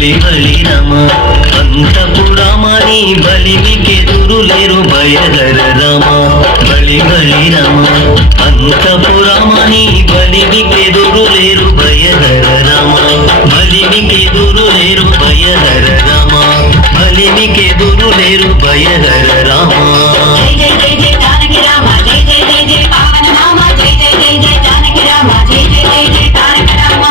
బలి బలి రమ అంతపురామని బలిమికెదురులేరు భయధర రమ బలి బలి రమ అంతపురామని బలిమికెదురులేరు భయధర రమ బలిమికెదురులేరు భయధర రమ బలిమికెదురులేరు భయధర రమ జై జై జై జానకి రామ జై జై జై జై పావన నామ జై జై జై జై జానకి రామ జై జై జై జై తారక రామ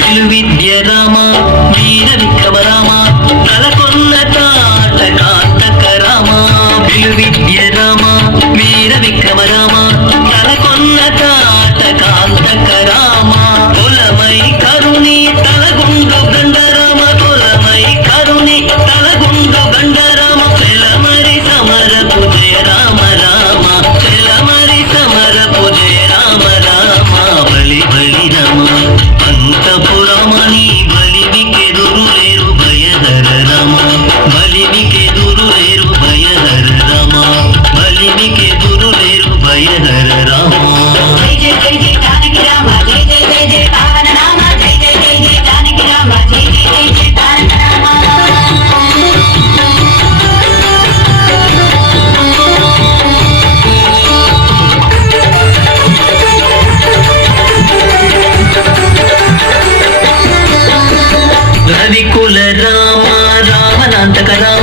విలువిద్య రామ వీర విక్రమ రామ తలకొన్న తాట కాంతక రామ విలువిద్య రామ వీర విక్రమ రామ తలకొన్న తాట కాంతక రామ కులమై కరుణి తలగుండు గండరామ కులమై కరుణి తలగుండు గండరామ తెలమరి సమర పుజయ రామ రామ తెలమరి సమర పుజయ రామ రామ బలి బలి రామ అంతపురమని బలిమికెదురులేరు భయధర రమ బలిమికెదురులేరు భయధర రమ బలిమికెదురులేరు భయధర రమ జై జై జై జై జానకి రామ జై జై జై జై పావన నామ జై జై జై జై జానకి రామ జై జై జై జై తారక రామ రవికుల రామ రామనాంతక రామ